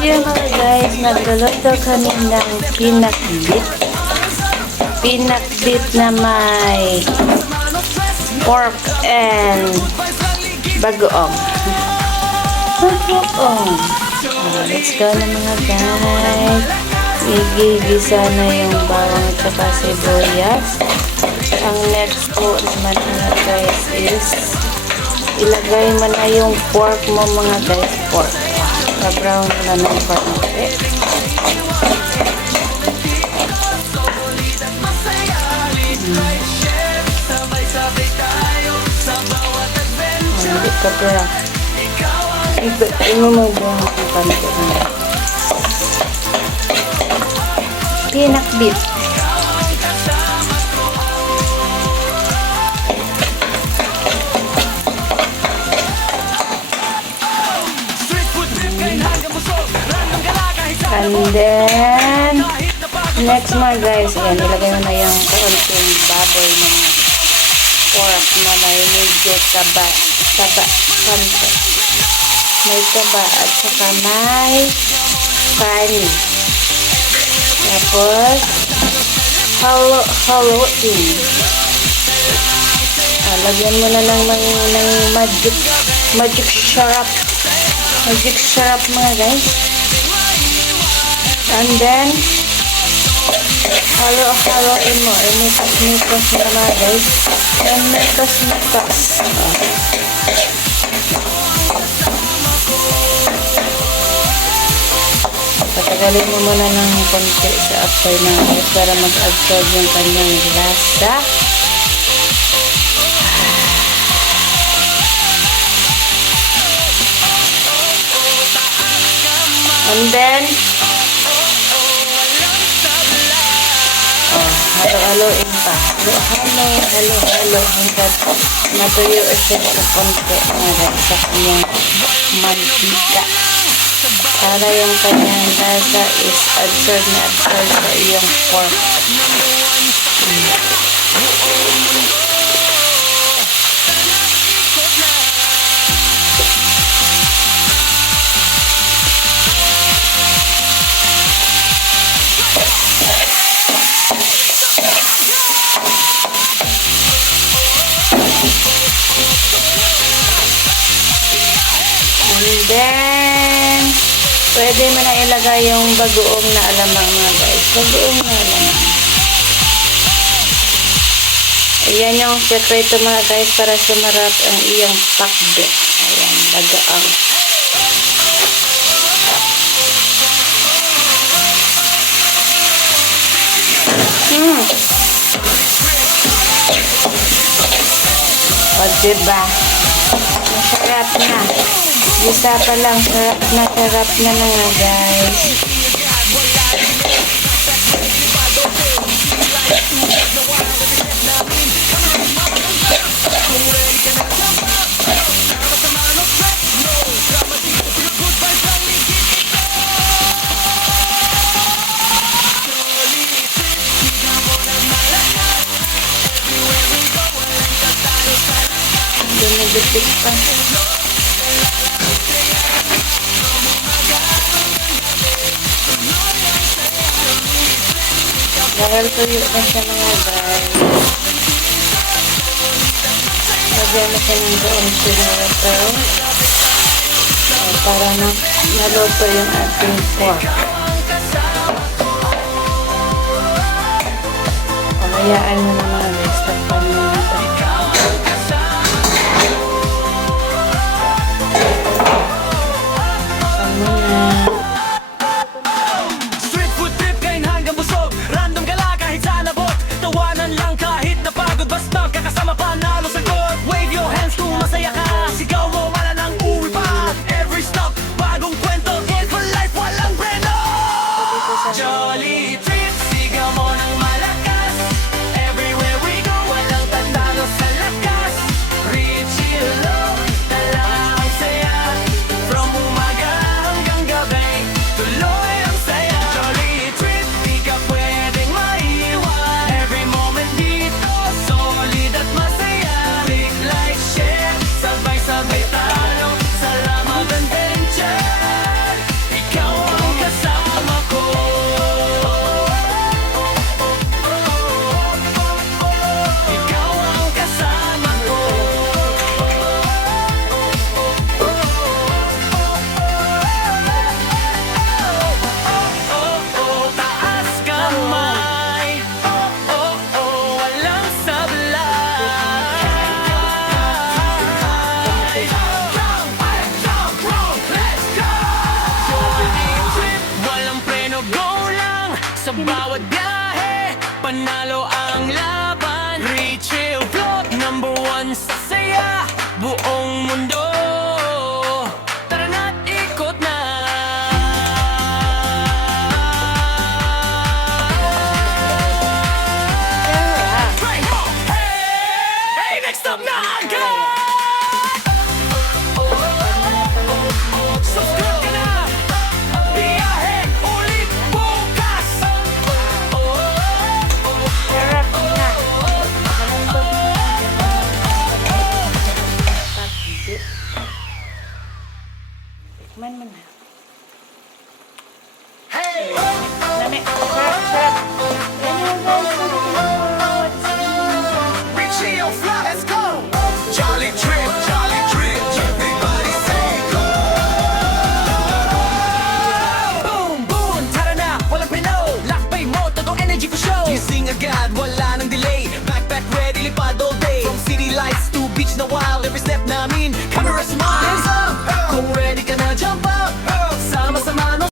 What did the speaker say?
Yan mga guys, nagluluto kami ng peanut beef na may pork and bagoong. Let's go na mga guys. Igigisa na yung bawang at saka sibuyas. Ang next po naman mga guys is ilagay mo na yung pork mo mga guys. Pork. Brown na ng konti. Hindi ka pera. Ito mo buong ang konti na. Peanut beef. And then, next mga guys, ayan, ilagay mo na yung kaunting baboy ng pork na may medyo taba, konti. May taba at saka may kanin. Tapos, haluin. Lagyan mo na ng magic syrup. Magic syrup mga guys. And then, halo-haloin mo. Imitas-mitas na mga guys. Imitas-mitas. Patagalin mo muna ng konti sa after na guys para mag-absorb yung kanyang lasa. And then, halo-haloin pa. Halo hanggat matuyo siya sa konti sa kanyang mantika. Para yung kanyang lasa is absorb sa iyong pork. And then, pwede mo na ilagay yung bagoong na alamang mga guys. Bagoong na alamang. Ayan yung sekreto mga guys para sumarap ang iyong pakbe. Ayan, bagoong. O diba? Masarap na. Isa pa lang, sarap na mga guys. Dumidutik pa. Dahil tuyo na siya mga guys. Lagyan na siya ng doon sinawato para naluto yung ating pork. Hayaan mo na mga guys. Takpan mo na ito. Takpan mo na. Jolly trip, sigaw mo ng malakas. Everywhere bawat biyahe, panalo ang laban. Rachel Vlog, #1 sa saya, buong mundo. Tara na't ikot na. Hey, next up na agad!